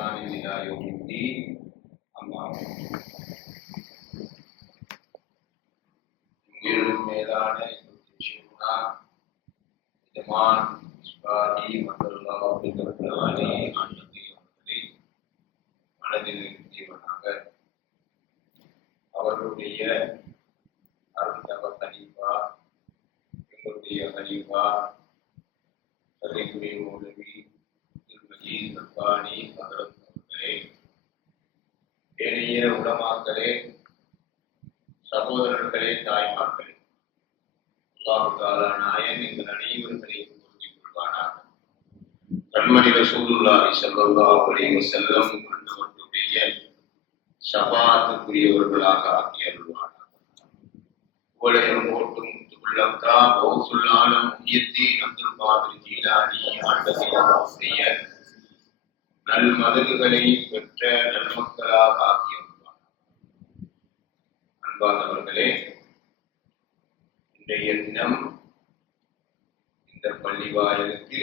بإحسان إلى يوم الدين أما மேலான ஷேகுனா ஜமான் இஸ்பாஹி மத்தல்லாஹு அலைஹி ஆண்டவரே மனதில் நிறுத்தியவனாக அவர்களுடைய அருந்தவ கலீஃபா எங்களுடைய கலீஃபா சல்லிக்குரிய மௌலவி திருமதி ரப்பானி ஹதரத் அவர்களே, ஏனைய உலமாக்களே, சகோதரர்களே, தாய்மார்களே, அல்லாஹ் தஆலா நாயன் எங்கள் அனைவர்களையும் பொருந்திக் கொள்வானாக. கண்மணி ரசூலுல்லாஹி ஸல்லல்லாஹு அலைஹி வஸல்லம் அன்னவர்களுடைய ஷஃபாஅத்துக்குரியவர்களாக ஆக்கி அருள்வானாக. உலகம் போட்டும் துல்லம்தா கௌசுல் ஆலம் முஹியத்தீன் அப்துல் காதிர் ஜீலானி ஆண்டவருடைய நல் மதகுகளை பெற்ற நன்மக்களாக ஆக்கி அருள்வானாக. அன்பானவர்களே, இன்றைய தினம் இந்த பள்ளிவாயலுக்கு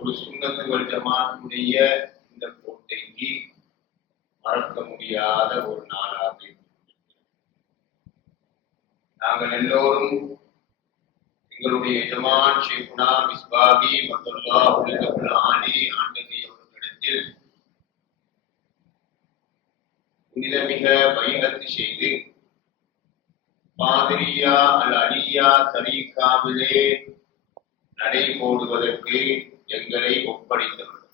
ஒரு சுன்னத்து வல் ஜமாஅத்துடைய இந்த கோட்டைக்கு மறக்க முடியாத ஒரு நாளாக நாங்கள் எல்லோரும் எங்களுடைய எஜமான் ஷேகுனா மிஸ்பாஹி மத்தல்லாஹு அலைஹி அவர்களிடத்தில் புனிதமிக பைஅத் செய்து பாதிரியா அல் அலியா தரீகாவிலே நடை போடுவதற்கு எங்களை ஒப்படைத்தவர்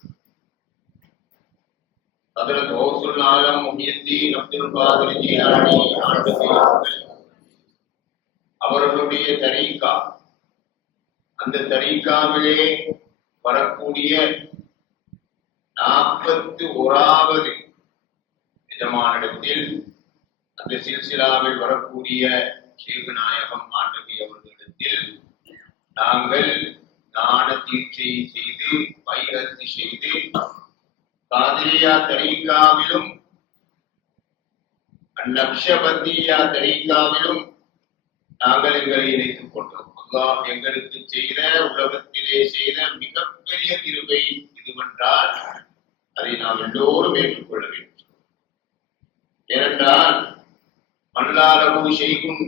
ஹதரத் கௌசுல் ஆலம் முஹியத்தீன் அப்துல் காதிர் ஜீலானி அவர்களுடைய தரீகா, அந்த தரீகாவிலே வரக்கூடிய 41வது எஜமானிடத்தில், அந்த சில்சிலாவில் வரக்கூடிய ஷேக் நாயகம் ஆண்டவி அவர்களிடத்தில் நாங்கள் தான தீட்சை செய்து பைஅத் செய்து காதிரியா தரீகாவிலும் நக்ஷபந்தியா தரீகாவிலும் நாங்கள் எங்களை இணைத்துக் கொண்டோம். அல்லாஹ் எங்களுக்கு செய்த, உலகத்திலே செய்த மிகப்பெரிய கிருபை இதுவென்றால் அதை நாம் எல்லோரும் ஏற்றுக்கொள்ள வேண்டும். ஏனென்றால் மல்லாலகு ஷைகுன்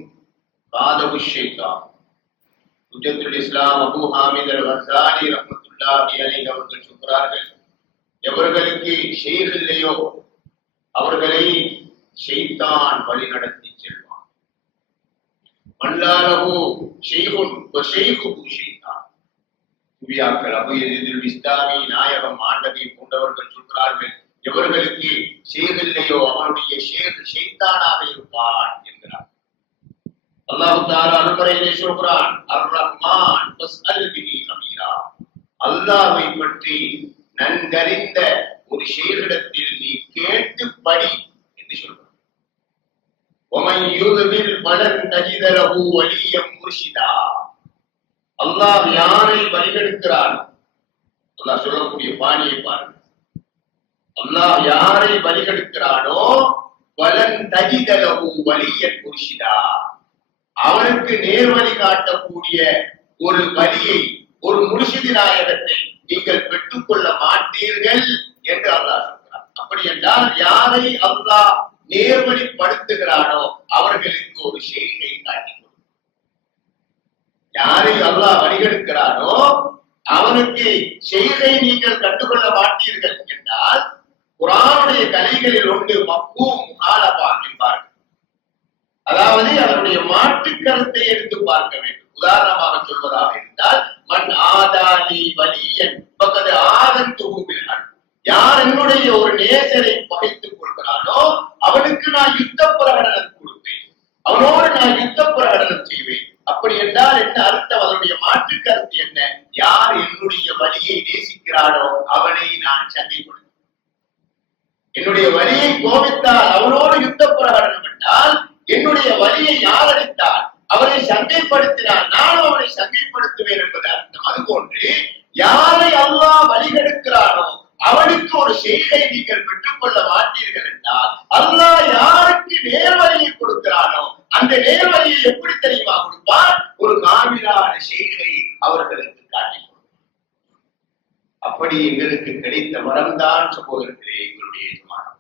காதகு ஷைத்தான், ஹுஜ்ஜத்துல் இஸ்லாம் அபூ ஹாமித் அல் கஸாலி ரஹ்மத்துல்லாஹி அலைஹி அவர்கள் சொல்கிறார்கள், எவர்களுக்கு ஷேக் இல்லையோ அவர்களை ஷைத்தான் வழி நடத்தி செல்வான். மல்லாலகு ஷைகுன் வ ஷைகுஹு ஷைத்தான். சுபியாக்கள் அபூ யஸீதுல் பிஸ்தாமி நாயகம் ஆண்டவி போன்றவர்கள் சொல்கிறார்கள், எவர்களுக்கு ஷேக் இல்லையோ அவனுடைய ஷேக் ஷைத்தானாக இருப்பான் என்கிறார். அல்லாஹ் தஆலா அல்-குர்ஆனிலே சொல்கிறான், அர் ரஹ்மான் ஃபஸ்அல் பிஹி கபீரா. அல்லாஹ்வை பற்றி நன்கறிந்த ஒரு ஷேகிடத்தில் நீ கேட்டு படி என்று சொல்கிறான். وَمَنْ يُضْلِلْ فَلَنْ تَجِدَ لَهُ وَلِيًّا مُرْشِدًا. அல்லாஹ் யாரை வழிகெடுக்கிறான், அல்லாஹ் சொல்லக்கூடிய பாணியை பாருங்க. அல்லாஹ் யாரை வழிகெடுக்கிறானோ وَلَنْ تَجِدَ لَهُ وَلِيًّا مُرْشِدًا, அவனுக்கு நேர்வழி காட்டக்கூடிய ஒரு வழியை, ஒரு முர்ஷிதி நாயகத்தை நீங்கள் பெற்றுக்கொள்ள மாட்டீர்கள் என்று அல்லாஹ் சொல்கிறார். அப்படி என்றால் யாரை அல்லாஹ் நேர்வழிப்படுத்துகிறானோ அவர்களுக்கு ஒரு ஷேகை காட்டிக் கொடுக்கும். யாரை அல்லாஹ் வழிகெடுக்கிறானோ அவனுக்கு ஷேகை நீங்கள் கற்றுக்கொள்ள மாட்டீர்கள் என்றால், குர்ஆனுடைய கலைகளில் ஒன்று மஃபூம் முஹாலஃபா என்பார்கள். அதாவது அதனுடைய மாற்று கருத்தை எடுத்து பார்க்க வேண்டும். உதாரணமாக சொல்வதாக இருந்தால், மன் ஆதாலி வலியன் பக்கது ஆதன்துஹு பில் ஹக், யார் என்னுடைய ஒரு நேசரை பகைத்துக் கொள்கிறானோ அவனுக்கு நான் யுத்த பிரகடனம் கொடுப்பேன், அவனோடு நான் யுத்த பிரகடனம் செய்வேன். அப்படி என்றால் என்ன அர்த்தம்? அதனுடைய மாற்று கருத்து என்ன? யார் என்னுடைய வலியை நேசிக்கிறானோ அவனை நான் சண்டைப்படுத்துவேன். என்னுடைய வலியை கோபித்தால் அவனோடு யுத்த பிரகடனம் என்றால், என்னுடைய வலியை யார் அளித்தால் அவரை சண்டைப்படுத்தினால் நானும் அவனை சண்டைப்படுத்துவேன் என்பது அர்த்தம். அதுபோன்று யாரை அல்லாஹ் வழிகெடுக்கிறானோ அவனுக்கு ஒரு ஷேகை நீங்கள் பெற்றுக்கொள்ள மாட்டீர்கள் என்றால், அல்லாஹ் யாருக்கு நேர்வழியை கொடுக்கிறானோ அந்த நேர்வழியை எப்படி தெரியுமா கொடுப்பார்? ஒரு காமிலான ஷேகை அவர்களுக்கு காட்டி கொடுப்பார். அப்படி எங்களுக்கு கிடைத்த வரம்தான் சகோதரர்களே எங்களுடைய எஜமானம்.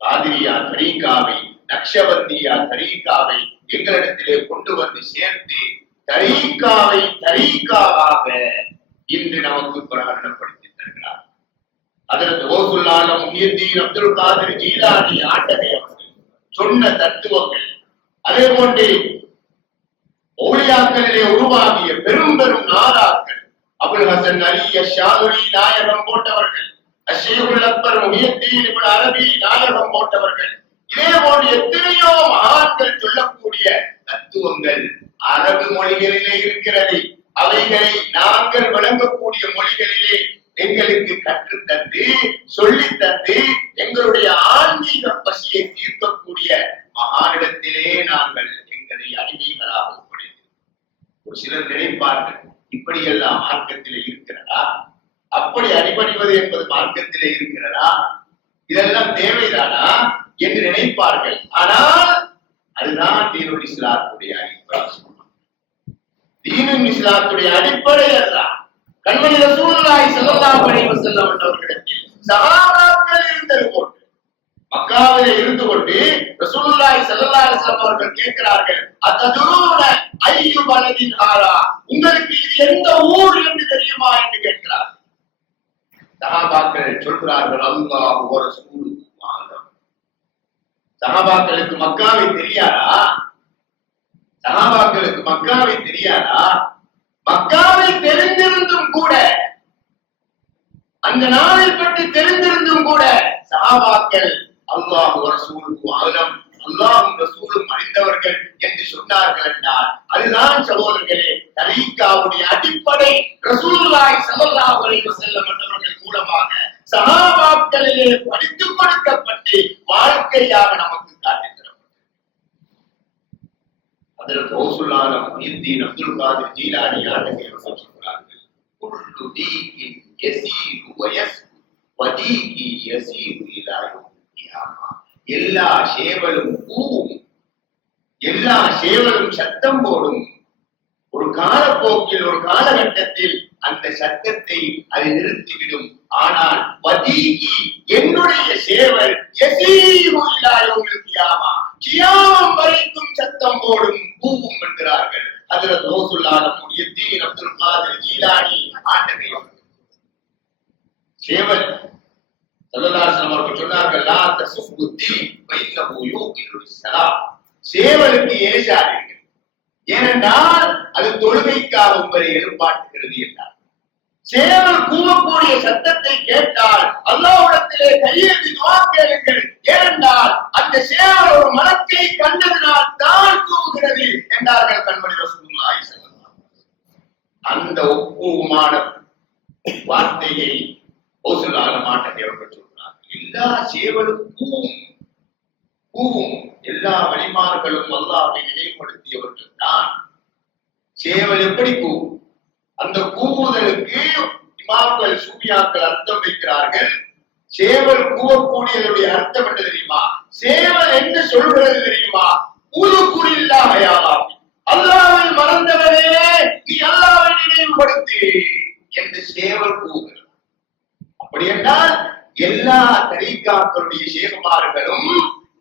காதிரியா தரீகாவை, நக்ஷபந்தியா தரீகாவை எங்களிடத்திலே கொண்டு வந்து சேர்த்து தரீகாவை தரீகாவாக இன்று நமக்கு பிரகடனப்படுத்தி தருகிறார். அதற்கு ஓசுல் ஆலம் முஹியுத்தீன் அப்துல் காதிர் ஜீலானி ஆண்டகை அவர்கள் சொன்ன தத்துவங்கள், அதே போன்று ஒளியாக்களிலே உருவாகிய பெரும் பெரும் நாதாக்கள் அபுல் ஹசன் அலி ஷாதுரி நாயகம் போட்டவர்கள், அஷேகுல் அக்பர் முஹியுத்தீன் இப்னு அரபி நாயகம் போட்டவர்கள், இதே போன்று எத்தனையோ மகான்கள் சொல்லக்கூடிய தத்துவங்கள் அரபு மொழிகளிலே இருக்கிறது. அவைகளை நாங்கள் வழங்கக்கூடிய மொழிகளிலே எங்களுக்கு கற்றுத்தந்து சொல்லித் தந்து எங்களுடைய ஆன்மீக பசியை தீர்க்கக்கூடிய மகானிடத்திலே நாங்கள் எங்களை அடிமைகளாக ஒப்படைத்தோம். ஒரு சிலர் நினைப்பார்கள், இப்படியெல்லாம் மார்க்கத்திலே இருக்கிறதா? அப்படி அடிபணிவது என்பது மார்க்கத்திலே இருக்கிறதா? இதெல்லாம் தேவைதானா என்று நினைப்பார்கள். ஆனால் அதுதான் தீனுல் இஸ்லாத்துடைய அடிப்படை. தீனுல் இஸ்லாத்துடைய அடிப்படை அதுதான். கண்மணி ரசூலுல்லாஹி ஸல்லல்லாஹு அலைஹி வஸல்லம் அவர்களிடத்தில் சஹாபாக்கள் இருந்தது போன்று மக்காவிலே இருந்து கொண்டு ரசூலுல்லாஹி ஸல்லல்லாஹு அலைஹி வஸல்லம் அவர்கள் கேட்கிறார்கள், அத்ததுரூன ஐயு பலதின் ஹாரா, உங்களுக்கு இது எந்த ஊர் என்று தெரியுமா என்று கேட்கிறார்கள். சஹாபாக்கள் சொல்கிறார்கள், அல்லாஹு வ ரசூலுஹு அலம். சஹாபாக்களுக்கு மக்காவை தெரியாதா? சஹாபாக்களுக்கு மக்காவை தெரியாதா? மக்காவை தெரிந்திருந்தும் கூட, அந்த நாளை பற்றி தெரிந்திருந்தும் கூட சஹாபாக்கள் அல்லாஹு வ ரசூலுஹு அலம், அல்லாஹ்வும் ரசூலும் அறிந்தவர்கள் என்று சொன்னார்கள் என்றால் அதுதான் சகோதரர்களே தரீகாவுடைய அடிப்படை. ரசூலுல்லாஹி ஸல்லல்லாஹு அலைஹி வஸல்லம் அவர்கள் மூலமாக சஹாபாக்களிலே படித்துக் கொடுக்கப்பட்டு வாழ்க்கையாக நமக்கு காட்டுகிறது. அதில் ஓசுல் ஆலம் முஹியுத்தீன் அப்துல் காதிர் ஜீலானி ஆண்டகை அவர்கள் சொல்கிறார்கள், குல்லு தீகின் யஸீரு வ யஸ்கு வதீகி யஸீரு இலா யௌமில் கியாமா. எல்லா சேவலும் கூவும், எல்லா சேவலும் சத்தம் போடும். ஒரு காலப்போக்கில் ஒரு காலகட்டத்தில் அந்த சத்தத்தை அது நிறுத்திவிடும். ஆனால் வதீகி என்னுடைய சேவல் யஸீரு இலா யௌமில் கியாமா, கியாமம் வரைக்கும் சத்தம் போடும், கூவும் என்கிறார்கள். ஹஜ்ரத் ஓசுல் ஆலம் முஹியுத்தீன் அப்துல் காதிர் ஜீலானி ஆண்டகை சேவல் ஸல்லல்லாஹு அலைஹி வஸல்லம் அவர்கள் சொன்னார்கள், லா தசுப்பு தி பைன்னஹு யூகிலு ஸலாம். சேவலுக்கு ஏசாதீர்கள், ஏனென்றால் அது தொழுகைக்காக உங்களை எழுப்பாட்டுகிறது என்றார். சேவல் கூவக்கூடிய சத்தத்தை கேட்டால் அல்லாஹ்விடத்திலே கையேந்தி துஆ கேளுங்கள், ஏனென்றால் அந்த சேவல் ஒரு மலக்கை கண்டதினால் தான் கூவுகிறது என்றார்கள் கண்மணி ரசூலுல்லாஹி ஸல்லல்லாஹு அலைஹி வஸல்லம். அந்த ஒப்புமான வார்த்தையை ஓசுல் ஆலம் ஆண்டகை அவர்கள் சொல்றார்கள், எல்லா சேவலும் கூவும் கூவும். எல்லா வழிமார்களும் அல்லாஹ்வை நினைவுபடுத்தியவர்கள் தான். சேவல் எப்படி கூவும்? அந்த கூவுதலுக்கு இமாம்கள் சூஃபியாக்கள் அர்த்தம் வைக்கிறார்கள். சேவல் கூவக்கூடியதுடைய அர்த்தம் என்ன தெரியுமா? சேவல் என்ன சொல்கிறது தெரியுமா? உதுகுரில்லாஹ யா ரப்பி, அல்லாஹ்வை மறந்தவனே நீ அல்லாஹ்வை நினைவுபடுத்து என்று சேவல் கூவுகிறது. அப்படி என்றால் எல்லா தரீகாக்களுடைய ஷேகுமார்களும்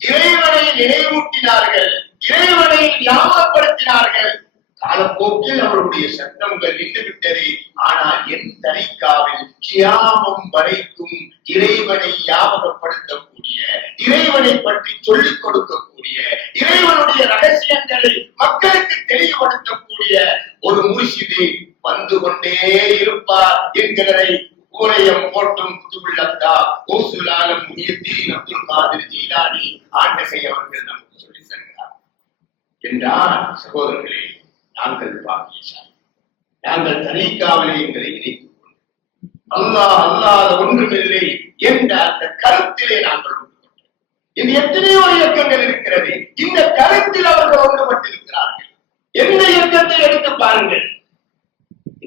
இறைவனை நினைவூட்டினார்கள், இறைவனை ஞாபகப்படுத்தினார்கள். காலப்போக்கில் அவருடைய சத்தங்கள் நின்றுவிட்டது. ஆனால் என் தரீகாவில் கியாமம் வரைக்கும் இறைவனை ஞாபகப்படுத்தக்கூடிய, இறைவனை பற்றி சொல்லிக் கொடுக்கக்கூடிய, இறைவனுடைய ரகசியங்களை மக்களுக்கு தெளிவுபடுத்தக்கூடிய ஒரு முர்ஷிது வந்து கொண்டே இருப்பார் என்கிறதை ஊரையம் போட்டும் புதுவில்லத்தா ஓசுல் ஆலம் முஹியுத்தீன் அப்துல் காதிர் ஜீலானி ஆண்டகை அவர்கள் நமக்கு சொல்லித் தருகிறார் என்றால் சகோதரர்களே, நாங்கள் பாக்கியசாலி. நாங்கள் தரீகாவிலே எங்களை இணைத்துக் கொண்டு அல்லாஹ் அல்லாத ஒன்றுமில்லை என்ற அந்த கருத்திலே நாங்கள் ஒன்றுபட்டோம். இந்த எத்தனையோ இயக்கங்கள் இருக்கிறது, இந்த கருத்தில் அவர்கள் ஒன்றுபட்டிருக்கிறார்கள். எந்த இயக்கத்தை எடுத்து பாருங்கள்,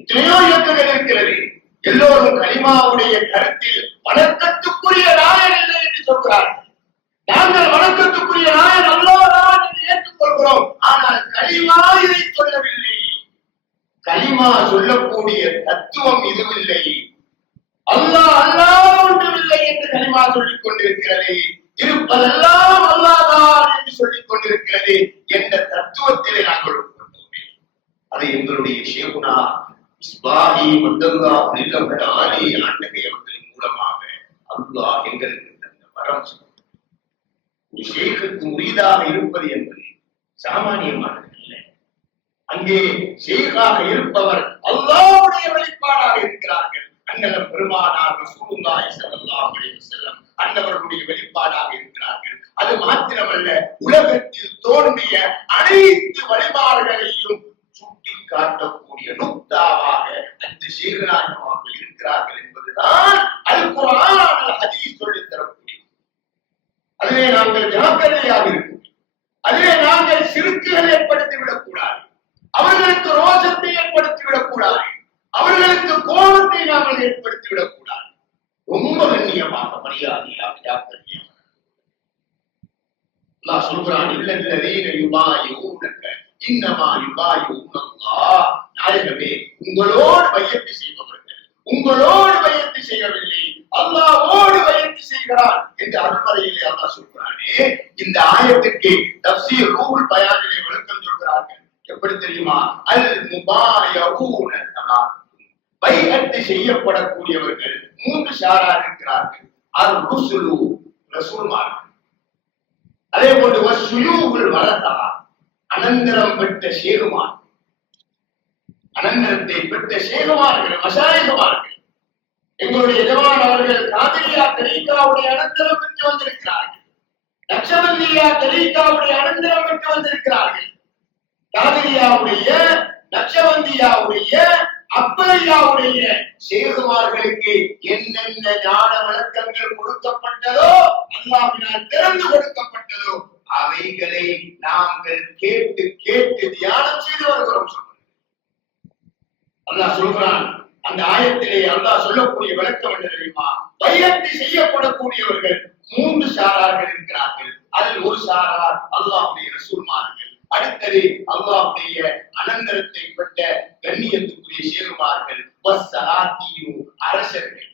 எத்தனையோ இயக்கங்கள் இருக்கிறது. எல்லோரும் கலிமாவுடைய கருத்தில் வணக்கத்துக்குரிய நாயன் இல்லை என்று சொல்கிறார்கள். நாங்கள் வணக்கத்துக்குரிய நாயன் அல்லாஹ் என்று ஏற்றுக்கொள்கிறோம். ஆனால் கலிமா இதை சொல்லவில்லை. கலிமா சொல்லக்கூடிய தத்துவம் இதுவில்லை. அல்லாஹ் அல்லாஹ் ஒன்றுமில்லை என்று கலிமா சொல்லிக் கொண்டிருக்கிறது, இருப்பதெல்லாம் அல்லாஹ்தான் என்று சொல்லிக் கொண்டிருக்கிறது என்ற தத்துவத்திலே நாங்கள் உட்கொண்டோமே. அதை எங்களுடைய ஷேகுனா இஸ்மாயில் அப்துல்லாஹ் நில்லவட ஆலி ஆண்டகை அவர்களின் மூலமாக அல்லாஹ் எங்களுக்கு தந்த வரம். ஒரு ஷேகுக்கு முரீதாக இருப்பது என்பது சாமானியமானது இல்லை. அங்கே ஷேகாக இருப்பவர் அல்லாஹ்வுடைய வெளிப்பாடாக இருக்கிறார்கள். அண்ணல் பெருமானார் ரசூலுல்லாஹி ஸல்லல்லாஹு அலைஹி வஸல்லம் அன்னவர்களுடைய வெளிப்பாடாக இருக்கிறார்கள். அது மாத்திரமல்ல, உலகத்தில் தோன்றிய அனைத்து வழிபாடுகளையும் சுட்டி காட்டக்கூடிய நுக்தாவாக அந்த ஷேகனாக அவர்கள் இருக்கிறார்கள் என்பதுதான் அல் குர்ஆன் அல் ஹதீஸ் சொல்லித் தரக்கூடிய. அதிலே நாங்கள் ஜாக்கிரதையாக இருக்கும். அதிலே நாங்கள் சிறுக்குகள் ஏற்படுத்திவிடக் கூடாது. அவர்களுக்கு ரோஷத்தை ஏற்படுத்திவிடக் கூடாது. அவர்களுக்கு கோபத்தை நாங்கள் ஏற்படுத்திவிடக் கூடாது. ரொம்ப கண்ணியமாக மரியாதையாக ஜாக்கிரதையாக அல்லாஹ் சொல்கிறான், இல்லல்லதீன யுபாயிஊனக இன்னமா யுபாயிஊனல்லாஹ். நாயகமே, உங்களோடு பையத்து செய்பவர்கள் உங்களோடு பையத்து செய்யவில்லை, அல்லாஹ்வோடு பையத்து செய்கிறான் என்று அருள்மறையிலே அல்லாஹ் சொல்கிறானே. இந்த ஆயத்துக்கு தஃசீர் ரூஹுல் பயானிலே விளக்கம் சொல்கிறார்கள். எப்படி தெரியுமா? அல் முபாயிஊன பைஅத் செய்யப்படக்கூடியவர்கள் மூன்று ஷாரார் இருக்கிறார்கள். அர் ருசுலு ரசூல்மார்கள், அதே போன்று வஸ்ஸுயூஹுல் வரதா அனந்தரம் பெற்ற ஷேகுமார், அனந்தரத்தை பெற்ற ஷேகுமார்கள் மஷாயிகுமார்கள். எங்களுடைய எஜமான் அவர்கள் காதிரியா தரீகாவுடைய அனந்தரம் பெற்று வந்திருக்கிறார்கள். நக்ஷபந்தியா தரீகாவுடைய அனந்தரம் பெற்று வந்திருக்கிறார்கள். காதிரியாவுடைய, நக்ஷபந்தியாவுடைய, அப்பையாவுடைய ஷேகுமார்களுக்கு என்னென்ன ஞான விளக்கங்கள் கொடுக்கப்பட்டதோ, அல்லாஹ்வினால் திறந்து கொடுக்கப்பட்டதோ, அவைகளை நாங்கள் கேட்டு கேட்டு தியானம் செய்து வருகிறோம். அல்லாஹ் சொல்கிறான், அந்த ஆயத்திலே அல்லாஹ் சொல்லக்கூடிய விளக்கம் என்ன தெரியுமா? பையத்து செய்யப்படக்கூடியவர்கள் மூன்று சாரார்கள் இருக்கிறார்கள். அதில் ஒரு சாரார் அல்லாஹ்வுடைய ரசூல்மார்கள், அடுத்தது அல்லாஹ்வுடைய அனந்தரத்தை பெற்ற கண்ணியத்துக்குரிய ஷேகுமார்கள், அரசர்கள்.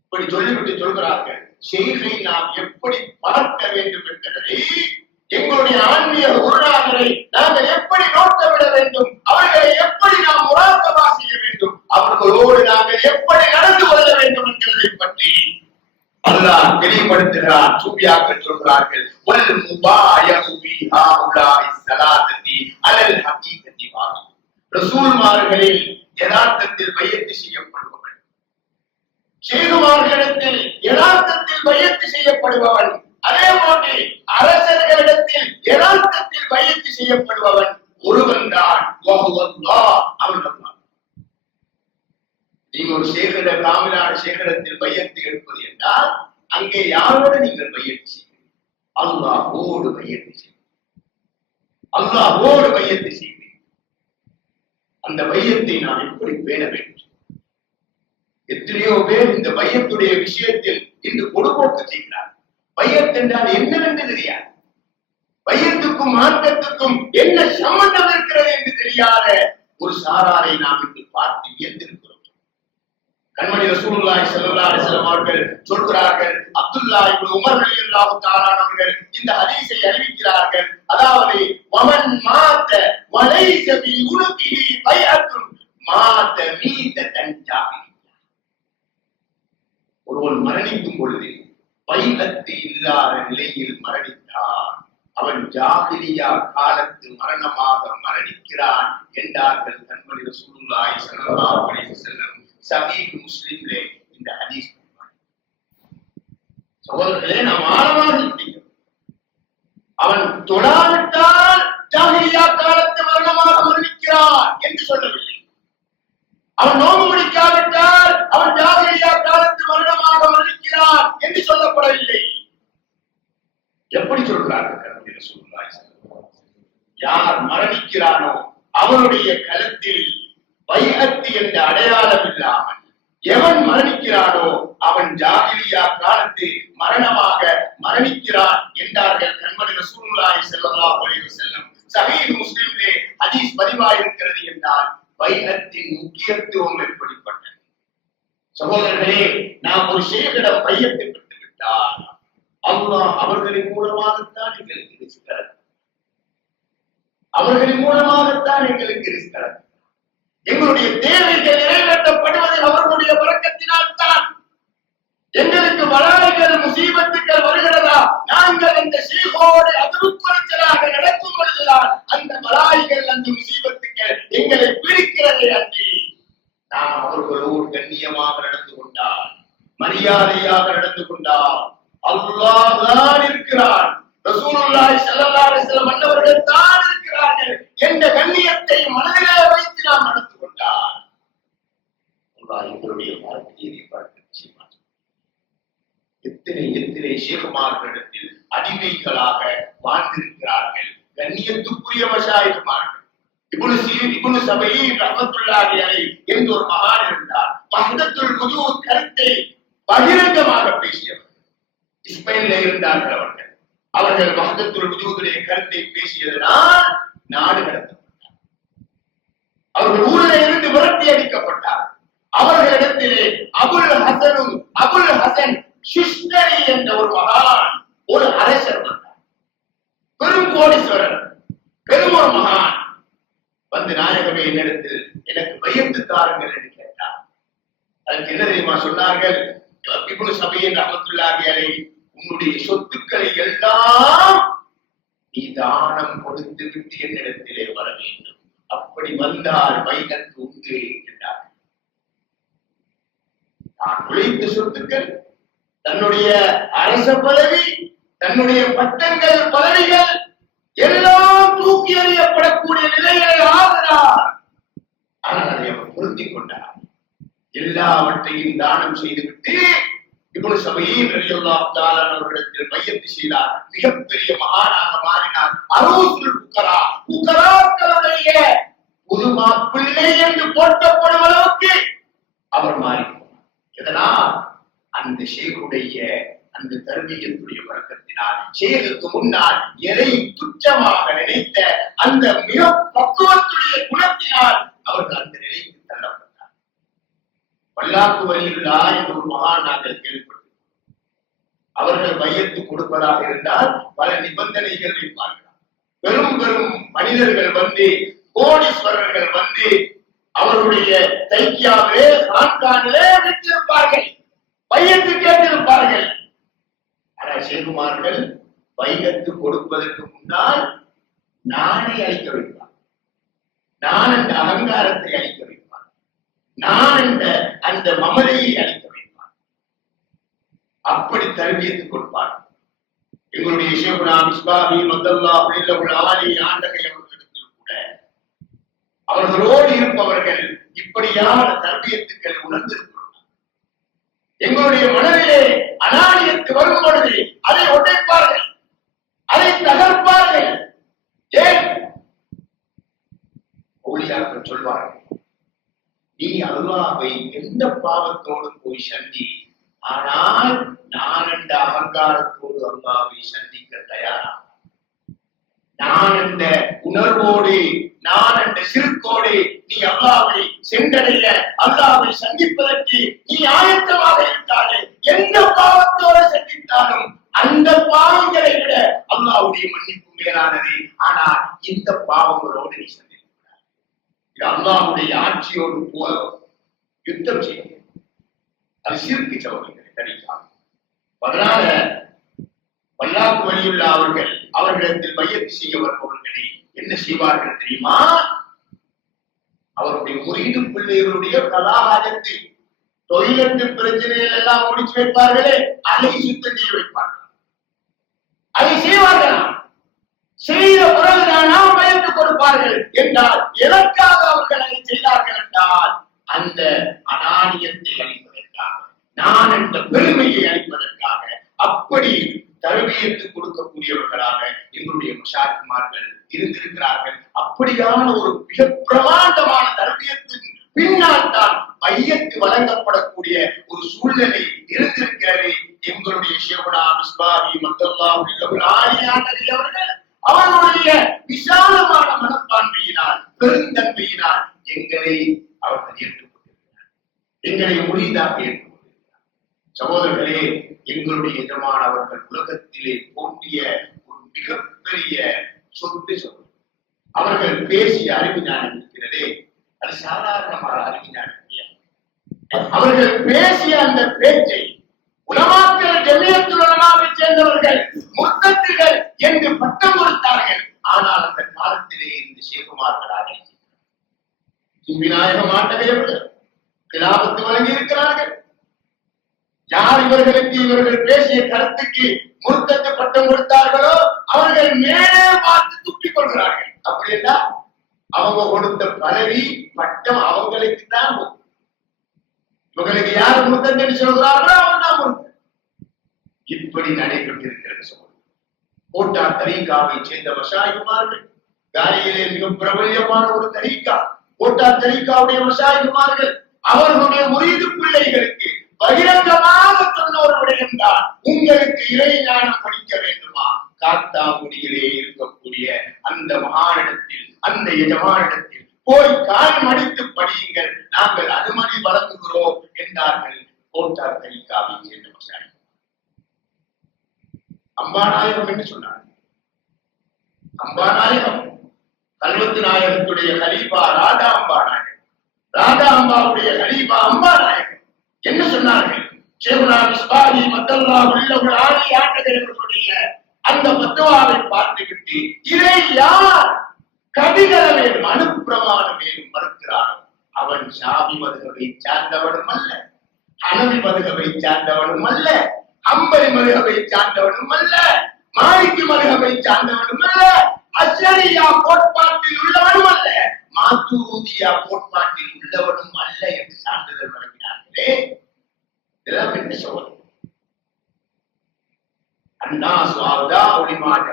இப்படி சொல்லிவிட்டு சொல்கிறார்கள், ஷேகை நாம் எப்படி பார்க்க வேண்டும் என்பதை, எங்களுடைய ஆன்மீக குருநாதரை நாங்கள் எப்படி நோட்டமிட வேண்டும், அவர்களை எப்படி நாம் முராகபா செய்ய வேண்டும், அவர்களோடு நாங்கள் எப்படி நடந்து கொள்ள வேண்டும் என்கிறதை பற்றி அல்லாஹ் தெளிவுபடுத்துகிறார். சூபியாக்கள் சொல்கிறார்கள், வல் முபாயு பி ஹாஉலாஇ ஸலாத்தி அலல் ஹகீகத்தி வாஹி. ரசூல்மார்களில் யதார்த்தத்தில் பையத்து செய்யப்படுபவன், ஷேகுமார்களிடத்தில் யதார்த்தத்தில் பையத்து செய்யப்படுபவன், அதே போன்று அரசர்களிடத்தில் யதார்த்தத்தில் பையத்து செய்யப்படுபவன் ஒருவன் தான், அவன் அல்லாஹ். நீங்க ஒரு சேகர காமிலான சேகரத்தில் பையத்து எடுப்பது என்றால் அங்கே யாரோடு நீங்கள் பையத்து செய்வீர்கள்? அல்லாஹ்வோடு பையத்து செய்வீர்கள். அல்லாஹ்வோடு பையத்து செய்வீர்கள். அந்த பையத்தை நாம் எப்படி பேண வேண்டும்? எத்தனையோ பேர் இந்த பையத்துடைய விஷயத்தில் இன்று பொடுபோக்கு செய்கிறார். பையத் என்றால் என்னவென்று தெரியாது, பையத்துக்கும் மார்க்கத்துக்கும் என்ன சம்பந்தம் இருக்கிறது என்று தெரியாத ஒரு சாராரை நாம் இன்று பார்த்து வியந்திருக்கிறோம். கண்மணி ரசூலுல்லாஹி ஸல்லல்லாஹு அலைஹி வஸல்லம் அவர்கள் சொல்கிறார்கள், அப்துல்லாஹ் இப்னு உமர் ரலியல்லாஹு தஆலா அவர்கள் இந்த ஹதீஸை அறிவிக்கிறார்கள். அதாவது வமன் மாத வலைஸ பி உனுகிஹி பைஅத்துன் மாத மீதத்தன் ஜாஹிலிய்யா. ஒருவன் மரணிக்கும் பொழுது பைஅத்து இல்லாத நிலையில் மரணித்தார், அவன் ஜாஹிலியா காலத்து மரணமாக மரணிக்கிறான் என்றார்கள் கண்மணி ரசூலுல்லாஹி ஸல்லல்லாஹு அலைஹி வஸல்லம். சஹீஹ் முஸ்லிமிலே இந்த ஹதீஸ். சகோதரர்களே, நாம் ஆழமாக சிந்திக்கிறோம். அவன் தொடாவிட்டால் ஜாஹிலியா காலத்து மரணமாக மரணிக்கிறான் என்று சொல்லவில்லை. அவன் நோன்பு முடிக்காவிட்டால் அவன் ஜாஹிலியா காலத்து மரணமாக மரணிக்கிறான் என்று சொல்லப்படவில்லை. எப்படி சொல்கிறார்கள்? யார் மரணிக்கிறானோ அவனுடைய களத்தில் பைஅத்து என்ற அடையாளம் இல்லாமல் எவன் மரணிக்கிறானோ அவன் ஜாஹிலியா காலத்து மரணமாக மரணிக்கிறான் என்றார்கள் கண்மணி ரசூலுல்லாஹி ஸல்லல்லாஹு அலைஹி வஸல்லம். சஹீஹ் முஸ்லிமிலே ஹதீஸ் பதிவாயிருக்கிறது என்றால் பைஅத்தின் முக்கியத்துவம் எப்படிப்பட்டது? சகோதரர்களே, நாம் ஒரு ஷேகிடம் பையத்தை பெற்று விட்டால் அல்லாஹ் அவர்களின் மூலமாகத்தான் எங்களுக்கு இருக்கிறது. அவர்களின் மூலமாகத்தான் எங்களுக்கு இருக்கிறது. எங்களுடைய தேவைகள் நிறைவேற்றப்படுவது அவர்களுடைய பழக்கத்தினால் தான். எங்களுக்கு வளாய்கள் முசீபத்துக்கள் வருகிறதா, நாங்கள் அந்த ஷேகோடு அதிர்வுக்குறைச்சலாக நடக்கும் பொழுதுதான் அந்த வளாய்கள் அந்த முசீபத்துக்கள் எங்களை பிடிக்கிறதே அன்றி நாம் அவர்களோடு கண்ணியமாக நடந்து கொண்டால், மரியாதையாக நடந்து கொண்டால் அல்லாஹ் தான் இருக்கிறான், ரசூலுல்லாஹி ஸல்லல்லாஹு அலைஹி வஸல்லம் அன்னவர்கள் தான் இருக்கிறார்கள் என்ற கண்ணியத்தை மனதிலே வைத்து நாம் நடந்து கொண்டால் அல்லாஹ் எங்களுடைய வாழ்க்கையை பார்க்க செய்வார். எத்தனை எத்தனை ஷேகுமார்களிடத்தில் அடிமைகளாக வாழ்ந்திருக்கிறார்கள் கண்ணியத்துக்குரிய மஷாயிகுமார்கள். இப்னு சபயீ ரஹ்மத்துல்லாஹி அலைஹி என்ற ஒரு மகான் இருந்தார். வஹ்தத்துல் வுஜூத் கருத்தை பகிரங்கமாக பேசியவர். இஸ்பெயினில் இருந்தார்கள் அவர்கள். அவர்கள் வஹ்தத்துல் வுஜூதுடைய கருத்தை பேசியதனால் நாடு கடத்தப்பட்டார். அவர்கள் ஊரில் இருந்து விரட்டி அடிக்கப்பட்டார். அவர்களிடத்திலே அபுல் ஹசன் ஷிஷ்டரி என்ற ஒரு மகான், ஒரு அரசர் வந்தார். பெரும் கோடீஸ்வரர், பெரும் ஒரு மகான் வந்து நாயகமே என்னிடத்தில் எனக்கு பையத்து தாருங்கள் என்று கேட்டார். அதுக்கு என்ன தெரியுமா சொன்னார்கள்? இப்னு சபீ ரஹ்மத்துல்லாஹி அலைஹி, உன்னுடைய சொத்துக்களை எல்லாம் நீ தானம் கொடுத்து விட்டு என்னிடத்திலே வர வேண்டும். அப்படி வந்தால் பையத்து உண்டு என்றார். நான் உழைத்த சொத்துக்கள், தன்னுடைய அரச பதவி, தன்னுடைய பட்டங்கள், பதவிகள் எல்லாம் தூக்கி எறியப்படக்கூடிய நிலைகளை ஆகிறார். ஆனால் அதை அவர் பொருத்திக் கொண்டார். எல்லாவற்றையும் தானம் செய்துவிட்டு இப்னு சபீ ரலியல்லாஹு தஆலா அவர்களிடத்தில் பையத்து செய்தார். மிகப்பெரிய மகானாக மாறினார். அரூசுல் புகரா, புகராக்களுடைய புது மாப்பிள்ளை என்று போற்றப்படும் அளவுக்கு அவர் மாறினார். இதனால் அந்த ஷேகுடைய அந்த தர்பியத்துடைய வழக்கத்தினால் ஷேகுக்கு முன்னால் எதை துச்சமாக நினைத்த அந்த மிக பக்குவத்துடைய குணத்தினால் அவர்கள் அந்த நிலைக்கு தள்ளப்பட்டார். வல்லாக்கு வலியுள்ளா என்று ஒரு மகான் நாங்கள் கேள்விப்பட்டோம். அவர்கள் பையத்து கொடுப்பதாக இருந்தால் பல நிபந்தனைகள் வைப்பார்கள். பெரும் பெரும் மனிதர்கள் வந்து, கோடீஸ்வரர்கள் வந்து அவர்களுடைய தைக்கியாவிலே கான்கானிலே விட்டிருப்பார்கள், பையத்து கேட்டிருப்பார்கள். ஆனால் ஷேகுமார்கள் பையத்து கொடுப்பதற்கு முன்னால் நானே அளிக்க வைப்பார். நான் என்ற அகங்காரத்தை அளிக்க வைப்பார். நான் என்ற அந்த மமதையை அளிக்க வைப்பார். அப்படி தர்பியத்து கொடுப்பார். எங்களுடைய ஷேகுனா மிஸ்பாஹி மத்தல்லாஹ் பில்லஹுல் ஆலி ஆண்டகை அவர்களிடத்தில் கூட அவர்களோடு இருப்பவர்கள் இப்படியான தர்பியத்துக்களை உணர்ந்திருக்கிறார். எங்களுடைய மனதிலே அனானியத்து வரும் பொழுது அதை உடைப்பார்கள், அதை தகர்ப்பார்கள். ஏன்? ஊழியார்கள் சொல்வார்கள், நீ அல்லாஹ்வை எந்த பாவத்தோடு போய் சந்தி, ஆனால் நான் என்ற அகங்காரத்தோடு அல்லாஹ்வை சந்திக்க தயாரா, நான் என்ற உணர்வோடு, நான் என்ற சிறுக்கோடு நீ அல்லாஹ்வை சென்றடைய, அல்லாஹ்வை சந்திப்பதற்கு நீ ஆயத்தமாக இருக்காது. எந்த பாவத்தோடு சந்தித்தாலும் அந்த பாவங்களை விட அல்லாஹ்வுடைய மன்னிப்பு மேலானது. ஆனால் இந்த பாவங்களோடு நீ சந்திக்கிறாய். இது அல்லாஹ்வுடைய ஆட்சியோடு யுத்தம் செய்ய, அது சிறுக்கு சோதனை தனிக்காது. அதனால வல்லாக்கு வலியுள்ள அவர்களிடத்தில் பையத்து செய்ய வருபவர்களை என்ன செய்வார்கள் தெரியுமா? அவருடைய முரீது பிள்ளைகளுடைய கலாகாரத்தை, தொழிலத்து பிரச்சனைகள் எல்லாம் முடிச்சு வைப்பார்களே, அதை சுத்தம் செய்ய வைப்பார்கள். அதை செய்வார்களா? செய்த பிறகுதானா பயந்து கொடுப்பார்கள் என்றால் எதற்காக அவர்கள் அதை செய்தார்கள் என்றால் அந்த அனானியத்தை அளிப்பதற்காக, நான் என்ற பெருமையை அளிப்பதற்காக. அப்படி தர்பியத்து கொடுக்கக்கூடியவர்களாக எங்களுடைய மஷாயிக்மார்கள் இருந்திருக்கிறார்கள். அப்படியான ஒரு மிக பிரமாண்டமான தர்பியத்தின் பின்னால் தான் பையத்து வழங்கப்படக்கூடிய ஒரு சூழ்நிலை இருந்திருக்கிறது. எங்களுடைய ஷேகுனா மிஸ்பாஹி மத்தல்லாஹு பில்லஹுல் ஆலி ஆண்டகை அவர்கள் அவர்களுடைய விசாலமான மனப்பான்மையினால், பெருந்தன்மையினால் எங்களை அவர்கள் ஏற்றுக்கொண்டிருக்கிறார். எங்களை முறியதாக ஏற்றுக்கொண்டிருக்கிறார். சகோதரர்களே, எங்களுடைய எஜமான அவர்கள் உலகத்திலே தோன்றிய ஒரு மிகப்பெரிய சொத்து சொல்வது. அவர்கள் பேசிய அறிவு ஞானம் இருக்கிறதே, அது சாதாரணமான அறிவு ஞானம் இல்லையா. அவர்கள் பேசிய அந்த பேச்சை உலமாக்கள் ஜமியத்துல் உலமாவை சேர்ந்தவர்கள் முர்த்தத்துகள் என்று பட்டம் கொடுத்தார்கள். ஆனால் அந்த காலத்திலே இந்த ஷேகுமார்களாக விநாயகம் ஆட்டகையவர்கள் கிலாபத்து வழங்கி இருக்கிறார்கள். யார் இவர்களுக்கு இவர்கள் பேசிய கருத்துக்கு முர்த்தத்து பட்டம் கொடுத்தார்களோ அவர்கள் மேலே பார்த்து துப்பிக் கொள்கிறார்கள். அப்படி என்றால் அவங்க கொடுத்த பதவி பட்டம் அவங்களுக்கு தான். இவங்களுக்கு யார் முர்த்தத்து சொல்கிறார்களோ அவன் தான் முர்த்தத். இப்படி நடைபெற்றிருக்கிறது. கோட்டா தரீகாவை சேர்ந்த மஷாயிகுமார்கள், காலியிலே மிக பிரபல்யமான ஒரு தரீகா கோட்டா தரீகாவுடைய மஷாயிகுமார்கள் அவர்களுடைய முரீது பிள்ளைகளுக்கு பகிரங்கமாக சொன்ன ஒரு விடயம் தான், உங்களுக்கு இறை ஞானம் படிக்க வேண்டுமா, காத்தாங்குடியிலே இருக்கக்கூடிய அந்த மகானிடத்தில் அந்த எஜமானிடத்தில் போய் கால் மடித்து படியுங்கள், நாங்கள் அனுமதி வழங்குகிறோம் என்றார்கள். கோட்டா தரீகாவை சேர்ந்த மஷாயிகுமார் அம்பாநாயகம் என்று சொன்னார். அம்பாநாயகம் கல்வத்து நாயகத்துடைய கலீபா ராதா அம்பாநாயகம், ராதா அம்பாவுடைய கலீபா அம்பாநாயகம் என்ன சொன்னார்கள்? ஷேகுனா மிஸ்பாஹி மத்தல்லாஹு உள்ளஹு ஆலி ஆட்டகையவர்களுடைய அந்த பத்துவாவை பார்த்துவிட்டு இதை யார் கடிதர வேண்டும் அனுப்பிரமாணம் வேண்டும் மறுக்கிறார், அவன் ஷாபி மதுகவை சார்ந்தவனும் அல்ல, ஹனவி மதுகவை சார்ந்தவனும் அல்ல, அம்பரி மதுகவை சார்ந்தவனும் அல்ல, மாலிகி மதுகவை சார்ந்தவனும் அல்ல, அஷ்அரியா கோட்பாட்டில் உள்ளவனும் அல்ல, மாத்துரூதியா கோட்பாட்டில் உள்ளவனும் அல்ல என்று சான்றிதழ் வழங்கினார்களே. இதெல்லாம் என்ன சொல்வது? அண்ணா சுவாதா ஒளிமாக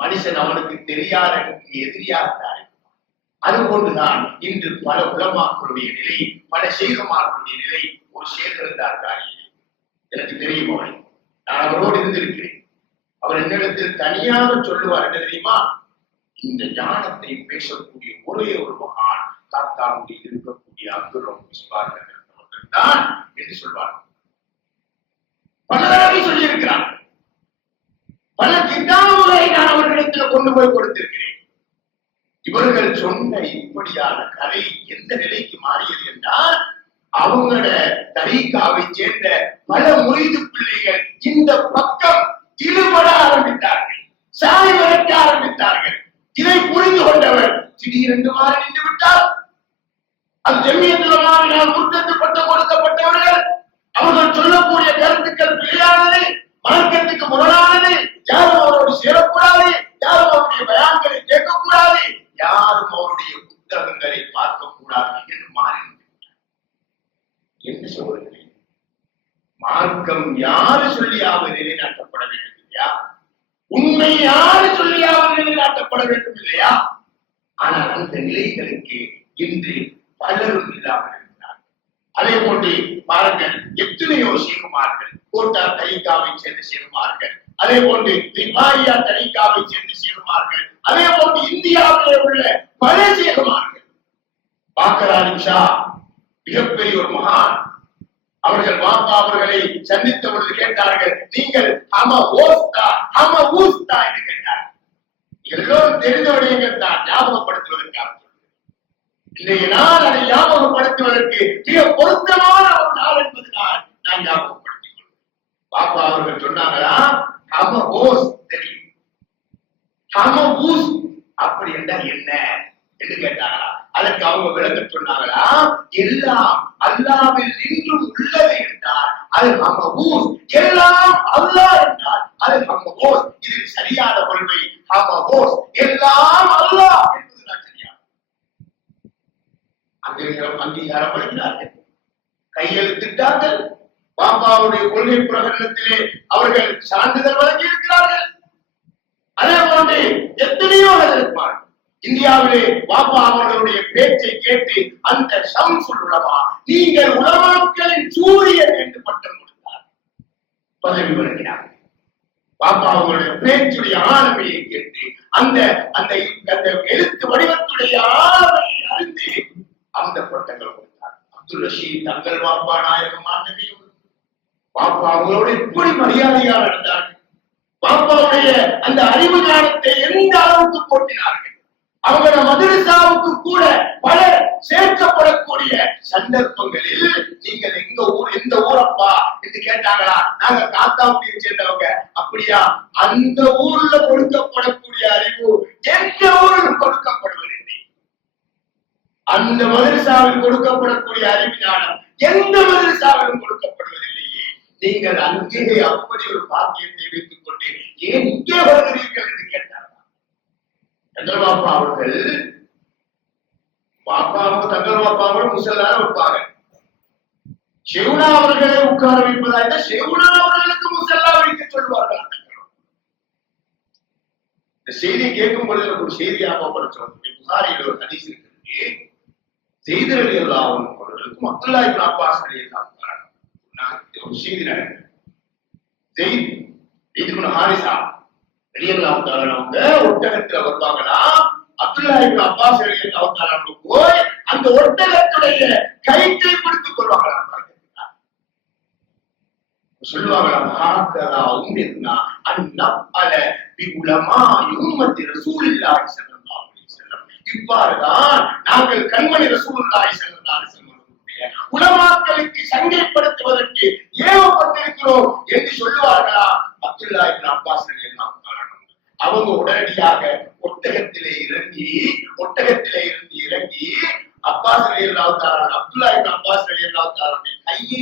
மனுஷன் அவனுக்கு தெரியாதவனுக்கு எதிரியாகிறார். அதுபோன்றுதான் இன்று பல உலமாக்களுடைய நிலை, பல சேகமாக்களுடைய நிலை. ஒரு சேகர் இருந்தார், எனக்கு தெரியும், அவனை நான் அவரோடு இருந்திருக்கிறேன். அவர் என்னிடத்தில் தனியாக சொல்லுவார் என்ன தெரியுமா? இந்த ஞானத்தை பேசக்கூடிய ஒரே ஒரு மகான் தாத்தாவுடைய இருக்கக்கூடிய அப்துல் ரஹ்மான் தான் என்று சொல்வார். பல தடவை சொல்லியிருக்கிறார். பல கிதாபுகளை நான் அவர்களிடத்தில் கொண்டு போய் கொடுத்திருக்கிறேன். இவர்கள் சொன்ன இப்படியான கதை எந்த நிலைக்கு மாறியது என்றால், அவங்கள தரீகாவை சேர்ந்த பல முரீது பிள்ளைகள் இந்த பக்கம் ஈடுபட ஆரம்பித்தார்கள், சாய் வரைக்க ஆரம்பித்தார்கள். இதை புரிந்து கொண்டவர் திடீரென்று மாறி நின்று விட்டார். அது ஜமியத்துல் உலமாவினால் முர்த்தத்து பட்டம் கொடுக்கப்பட்டவர்கள். அவர்கள் சொல்லக்கூடிய கருத்துக்கள் பிழையானது, மார்க்கத்துக்கு முரணானது, யாரும் அவரோடு சேரக்கூடாது, யாரும் அவருடைய பயான்களை கேட்கக்கூடாது, யாரும் அவருடைய புத்தகங்களை பார்க்க கூடாது என்று மாறி என்ன சொல்கிறேன்? மார்க்கம் யாரு சொல்லியாவது நிலைநாட்டப்பட வேண்டும் இல்லையா? உண்மை யாரு சொல்லியாவது நிலைநாட்டப்பட வேண்டும் இல்லையா? ஆனால் அந்த நிலைகளுக்கு இன்று பலரும் இல்லாமல் இருக்கிறார். அதே போன்று பாருங்கள், எத்தனையோ சேகுமார்கள் கோட்டா தரீகாவை சேர்ந்து சேருமார்கள், அதே போன்று ரிபாயா தரீகாவை சேர்ந்து சேருமார்கள், அதே போன்று இந்தியாவிலே உள்ள பல சேகுமார்கள். பாக்கரானி ஷா மிகப்பெரிய ஒரு மகான். அவர்கள் வாப்பா அவர்களை சந்தித்த பொழுது கேட்டார்கள், நீங்கள் ஹம ஓஸ்தா ஹம ஊஸ்தா என்று கேட்டார்கள். எல்லோரும் தெரிந்த விடயங்கள் தான், ஞாபகப்படுத்துவதற்காக இன்றைய நாள் அதை ஞாபகப்படுத்துவதற்கு மிக பொருத்தமான ஒரு நாள் என்பதனால் நான் ஞாபகப்படுத்திக் கொள்வேன். பாப்பா அவர்கள் சொன்னாங்களா, ஹம ஓஸ் தெரியும், ஹம ஊஸ் அப்படி என்றால் என்ன என்று கேட்டாங்களா? அதற்கு அவங்க விளக்க சொன்னாங்களா, எல்லாம் அல்லாஹ்வில் நின்றும் உள்ளது என்றால் அது ஹமஹூஸ், எல்லாம் அல்லாஹ் என்றால் அது ஹமஹூஸ். இது சரியான கொள்கை. ஹமஹூஸ் எல்லாம் அல்லாஹ் என்பதுதான் சரியா. அங்கீகாரம் வழங்கினார்கள், கையெழுத்திட்டார்கள். பாபாவுடைய கொள்கை பிரகடனத்திலே அவர்கள் சான்றிதழ் வழங்கி இருக்கிறார்கள். அதே போன்று எத்தனையோ இருப்பார்கள். இந்தியாவிலே பாபா அவர்களுடைய பேச்சை கேட்டு அந்த ஷம்சுல் உலமா, நீங்கள் உலமாக்களின் சூரியன் என்று பட்டம் கொடுத்தார், பதவி வழங்கினார். பாபா அவர்களுடைய பேச்சுடைய ஆளுமையை கேட்டு அந்த அந்த எழுத்து வடிவத்துடைய ஆளுமையை அறிந்து அந்த பட்டங்கள் கொடுத்தார். அப்துல் ரஷீத் தங்கள் பாப்பா நாயகம் மாணவியும் பாப்பா அவங்களோட எப்படி மரியாதையா நடந்தார்கள். பாப்பாவுடைய அந்த அறிவு ஞானத்தை எந்த அளவுக்கு போட்டினார்கள். அவங்கள மதரசாவுக்கு கூட பலர் சேர்க்கப்படக்கூடிய சந்தர்ப்பங்களில் நீங்கள் எங்க ஊர் எந்த ஊரப்பா என்று கேட்டாங்களா, நாங்க காத்தாவுடைய சேர்ந்தவங்க. அப்படியா? அந்த ஊர்ல கொடுக்கப்படக்கூடிய அறிவு எந்த ஊரில் கொடுக்கப்படுவதில்லை. அந்த மதரசாவில் கொடுக்கப்படக்கூடிய அறிவு ஞானம் எந்த மதரசாவிலும் கொடுக்கப்படுவதில்லையே. நீங்கள் அங்கே அப்படி ஒரு பாக்கியத்தை வைத்துக் கொண்டு ஏன் இங்கே வருகிறீர்கள் என்று கேட்டார்கள். தங்கள் பாப்பா அவர்கள் பாப்பாவும் தங்கள் பாப்பாவும் முசல்லான வைப்பாங்க. ஷெவுனா அவர்களை உட்கார வைப்பதாக ஷெவுனா அவர்களுக்கு முசல்லா வைக்க சொல்வார்கள். இந்த செய்தியை கேட்கும் பொழுது ஒரு செய்தி ஞாபகப்படுத்தும். புகாரில் ஒரு ஹதீஸ் இருக்கிறது. செய்தி ரலியல்லாஹு அவர்களுக்கும் அப்துல்லாஹ் இப்னு அப்பாஸ் ரலியல்லாஹு ஒரு செய்தி நடக்குது. ஸெய்த் இப்னு ஹாரிஸா ரலியல்லாஹு தஆலா அவங்க ஒட்டகத்துல வருவாங்களா. அப்துல்லாஹ் இப்னு அப்பாஸ் ரலியல்லாஹு தஆலா போய் அந்த ஒட்டகத்துடைய கயிற்றை பிடித்துக் கொள்வாங்களாம். சொல்லுவாங்களாம், ஹாக்கதா உமிர்னா அன் நஃஅல பி உலமாஇ உம்மத்தி ரசூலில்லாஹி ஸல்லல்லாஹு அலைஹி வஸல்லம். இவ்வாறுதான் நாங்கள் கண்மணி ரசூலுல்லாஹி ஸல்லல்லாஹு அலைஹி வஸல்லம் உலமாக்களுக்கு சங்கைப்படுத்துவதற்கு ஏவப்பட்டிருக்கிறோம் என்று சொல்லுவார்களா அப்துல்லாஹ் இப்னு அப்பாஸ் ரலியல்லாஹு தஆலா. அவங்க உடனடியாக ஒட்டகத்திலே இருந்து இறங்கி அப்பாஸ் ரலியல்லாஹு தஆலா அப்துல்லாஹ் இப்னு அப்பாஸ் ரலியல்லாஹு தஆலாவுடைய கையை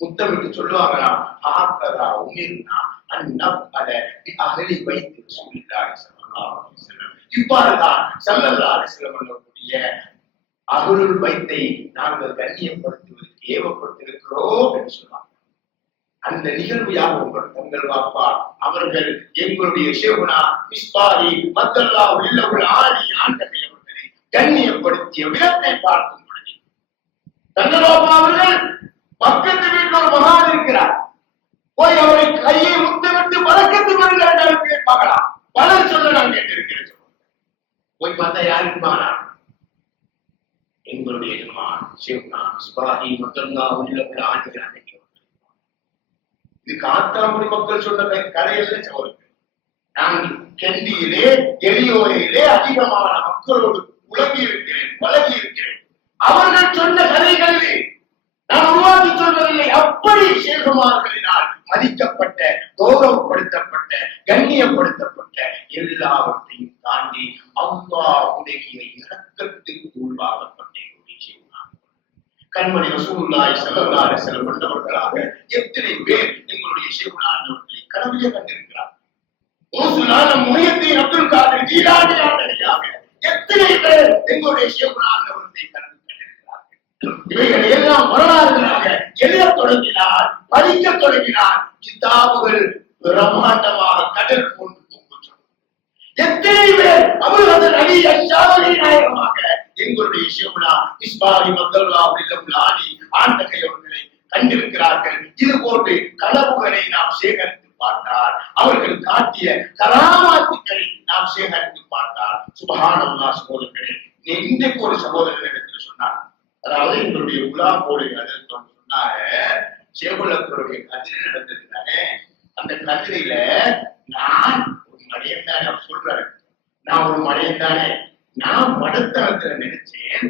முத்தமிட்டு சொல்லுவாங்களா, ஹாக்கதா உமிர்னா அன் நஃஅல பி அஹ்லி பைத் ரசூலில்லாஹி ஸல்லல்லாஹு அலைஹி வஸல்லம். இவ்வாறுதான் ஸல்லல்லாஹு அலைஹி வஸல்லம் அவர்களுடைய அஹ்லுல் பைத்தை நாங்கள் கண்ணியப்படுத்துவதற்கு ஏவப்பட்டிருக்கிறோம் என்று சொல்லுவாங்க. அந்த நிகழ்வு யாவும் தங்கள் பாப்பா அவர்கள் எங்களுடைய ஷேகுனா மிஸ்பாஹி மத்தல்லாஹு இல்லஹுல் ஆலி ஆண்டகை அவர்களை கண்ணியப்படுத்திய விதத்தை பார்க்கும் பொழுது தங்கள் பாப்பா அவர்கள் பக்கத்து வீட்டில் ஒரு மகான் இருக்கிறார். போய் அவரை கையை முத்தமிட்டு பறக்கத்து வருகிறார்கள் கேட்பாங்களா. பலர் சொல்ல நான் கேட்டிருக்கிறேன். போய் பார்த்தா யார் இருப்பானா, எங்களுடைய ஷேகுனா மிஸ்பாஹி மத்தல்லாஹு இல்லஹுல் ஆலி ஆண்டகை. இது காத்தாங்குடி மக்கள் சொன்ன கதையல்ல சகோதரர்கள். நான் கெண்டியிலே எளியோரையிலே அதிகமான மக்களோடு பழகி இருக்கிறேன். அவர்கள் சொன்ன கதைகளிலே நான் உருவாக்கி சொல்வதில்லை. அப்படி ஷேகுமார்களினால் மதிக்கப்பட்ட, கௌரவப்படுத்தப்பட்ட, கண்ணியப்படுத்தப்பட்ட எல்லாவற்றையும் தாண்டி அல்லாஹ்வுடைய இரக்கத்துக்கு உள்ளாகப்பட்ட கண்மணி ரசூலுல்லாஹி ஸல்லல்லாஹு அலைஹி வஸல்லம் கொண்டவர்களாக எத்தனை பேர் எங்களுடைய ஷேகுனா அவர்களை கனவிலே கண்டிருக்கிறார். முஹியத்தீன் அப்துல் காதிர் ஜீலானி ஆண்டவராக எத்தனை பேர் எங்களுடைய ஷேகுனா அவர்களை கண்டிருக்கிறார்கள். இவைகள் எல்லாம் வரலாறுகளாக எழுதத் தொடங்கினார், படிக்கத் தொடங்கினார். கிதாபுகள் பிரம்மாண்டமாக கடல் போன்று எத்தனை பேர் அவர்கள் அலி அஷாவலி நாயகமாக எங்களுடைய ஷேகுனா மிஸ்பாஹி மத்தல்லாஹு இல்லஹுல் ஆலி ஆண்டகை அவர்களை கண்டிருக்கிறார்கள். இது போன்று கனவுகளை நாம் சேகரித்து பார்த்தால், அவர்கள் காட்டிய கராமாத்துக்களை நாம் சேகரித்து பார்த்தால் சுப்ஹானல்லாஹ். சகோதரர்களே, இன்றைக்கு ஒரு சகோதரர் இடத்தில் சொன்னார், அதாவது எங்களுடைய உலா போடு சொன்னாங்க, ஷேகுலக்களுடைய கதிரை நடந்தது தானே, அந்த கதிரையில நான் ஒரு மடையன் தானே. அவர் சொல்றாரு, நான் ஒரு மடையன் தானே, நான் மடத்தனத்துல நினைச்சேன்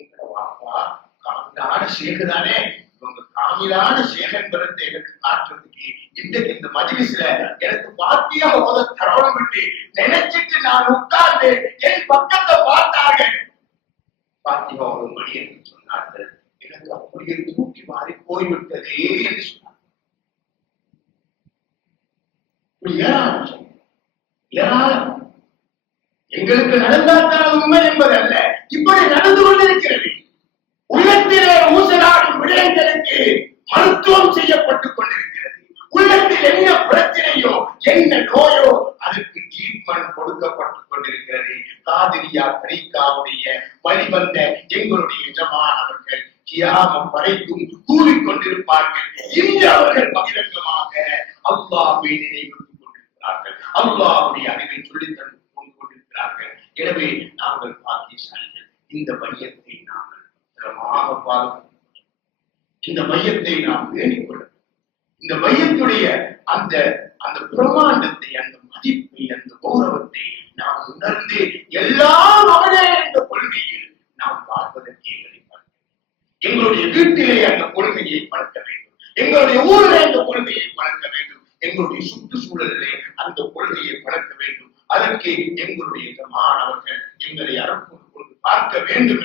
எங்களோட வாப்பா காமிலான ஷேகு தானே, இவங்க காமிலான ஷேகன்பரத்தை எனக்கு காட்டுறதுக்கு இன்றைக்கு இந்த மஜ்லிஸ்ல எனக்கு பாத்தியா ஓத தரணும் என்று நினைச்சிட்டு நான் உட்கார்ந்து என் பக்கத்தை பார்த்தார்கள். பாத்தியா ஒரு மணி என்று சொன்னார்கள். எனக்கு அப்படியே தூக்கி மாறி போய்விட்டதே என்று சொன்னார். ஏராளம் எங்களுக்கு நடந்தால் உண்மை என்பது அல்ல, இப்படி நடந்து கொண்டிருக்கிறது. உள்ளத்திலே ஊசலாடும் விடயங்களுக்கு மருத்துவம் செய்யப்பட்டுக் கொண்டிருக்கிறது. உள்ளத்தில் என்ன பிரச்சனையோ என்ன நோயோ அதற்கு ட்ரீட்மெண்ட் கொடுக்கப்பட்டுக் கொண்டிருக்கிறது. காதிரியா தரீகாவுடைய வழிவந்த எங்களுடைய எஜமானவர்கள் கியாமம் வரைக்கும் கூறிக்கொண்டிருப்பார்கள். இன்று அவர்கள் பகிரங்கமாக அல்லாஹ்வை நினைவுறுத்திக் கொண்டிருக்கிறார்கள், அல்லாஹ்வுடைய அறிவை சொல்லித் தந்து கொண்டிருக்கிறார்கள். எனவே நாங்கள் பாக்கியசாலிகள். இந்த மையத்தை நாங்கள் பாதுகாக்க மையத்தை நாம் வேண்டிக்கொள்ள வேண்டும். இந்த மையத்துடைய அந்த அந்த பிரமாண்டத்தை, அந்த மதிப்பை, அந்த கௌரவத்தை நாம் உணர்ந்து எல்லாம் அவனே என்ற கொள்கையில் நாம் வாழ்வதற்கு எங்களுடைய வீட்டிலே அந்த கொள்கையை பழக்க வேண்டும், எங்களுடைய ஊரிலே அந்த கொள்கையை பழக்க வேண்டும், எங்களுடைய சுற்றுச்சூழலிலே அந்த கொள்கையை பழக்க வேண்டும். அதற்கு எங்களுடைய மாணவர்கள் எங்களை அர்ப்பணித்து பார்க்க வேண்டும்.